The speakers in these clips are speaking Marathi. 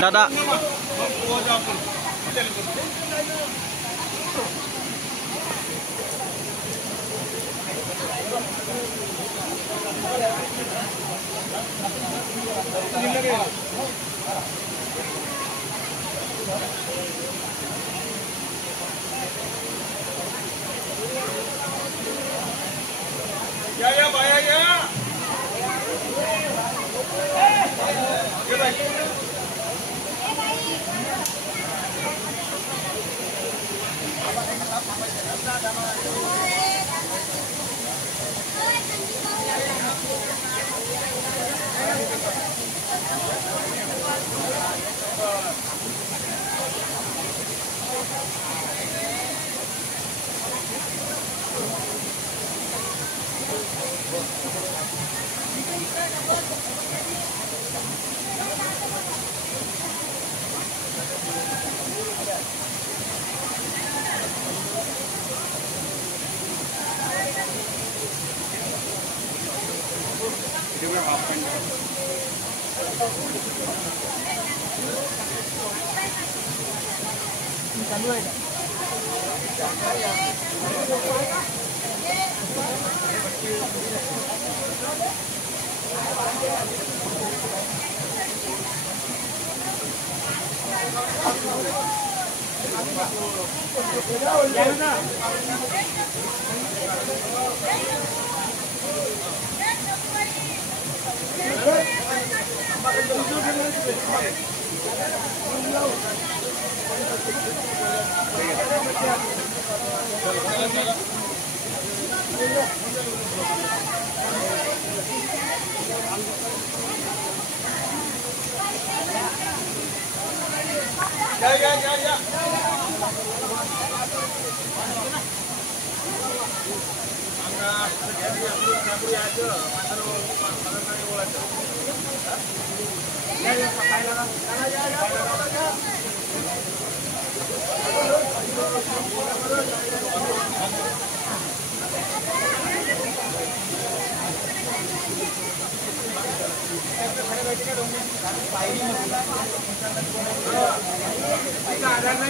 Dadak. Ya, bayar ya.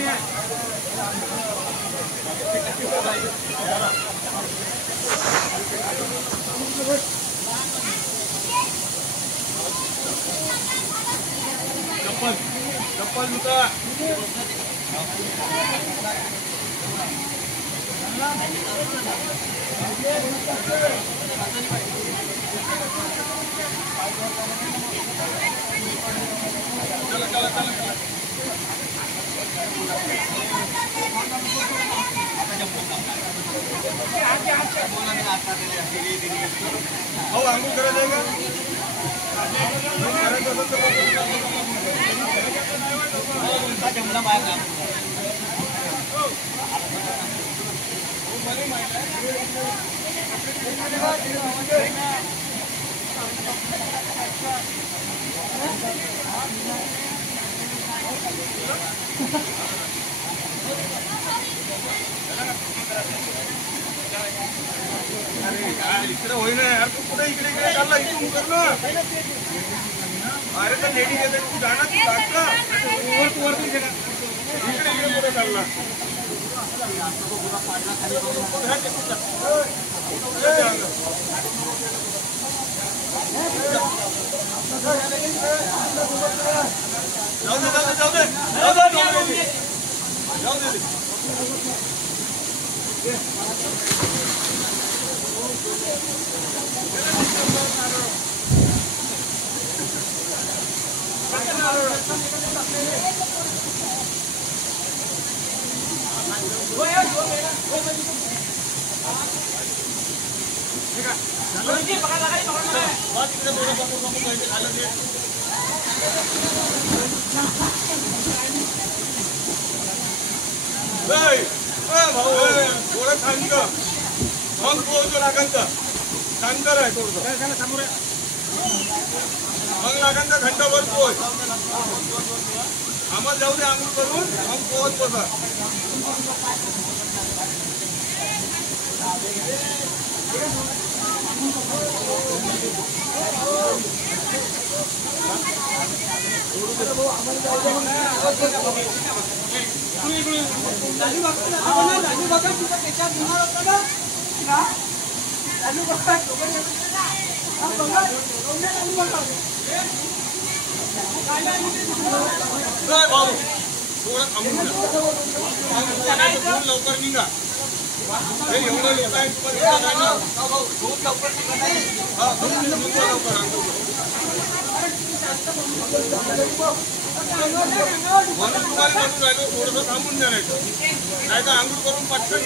Ya. Cepat buka. Oh, anggur kena dengar. इकडे होईना यार तू कुठे इकडे चालला इथून कर ना अरे तर लेडी येते तू जाणार तू लागला वरती गेला इकडे कुठे चालला जाऊ दे भाऊ थोडं शांत मग पोहोचतो नाकांचा शांत राह थोडं समोर मग नाकांचा घंटाभर पोहोच आम्हाला जाऊ दे आंघोळ करून मग पोहोच बसा भाऊ थोडं थांबून लवकर निघा एवढं लोक आहेत म्हणून तुम्हाला म्हणून राहिलो थोडंसं थांबून द्यायचं नाही तर आंघोळ करून पटकन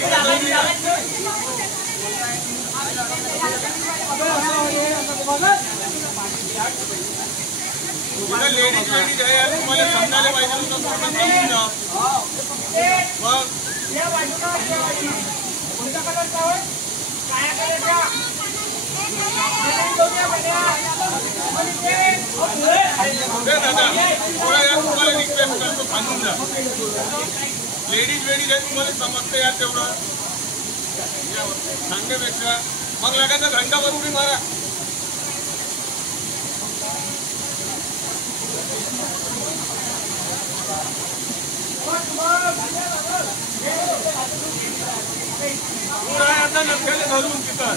लेडीज आहे आणि तुम्हाला समजायला पाहिजे होतं थोडं थांबून जा मग दादा तुम्हाला रिक्वेस्ट करतो थांबून जा लेडीज आहे तुम्हाला समजतं यार तेवढं सांगण्यापेक्षा मग लागायचा घंटा बरोबर मारा आता नसल्याने धरून तिथं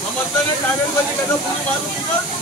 समजताना टावेल मध्ये कसं पुढे मारून तिथं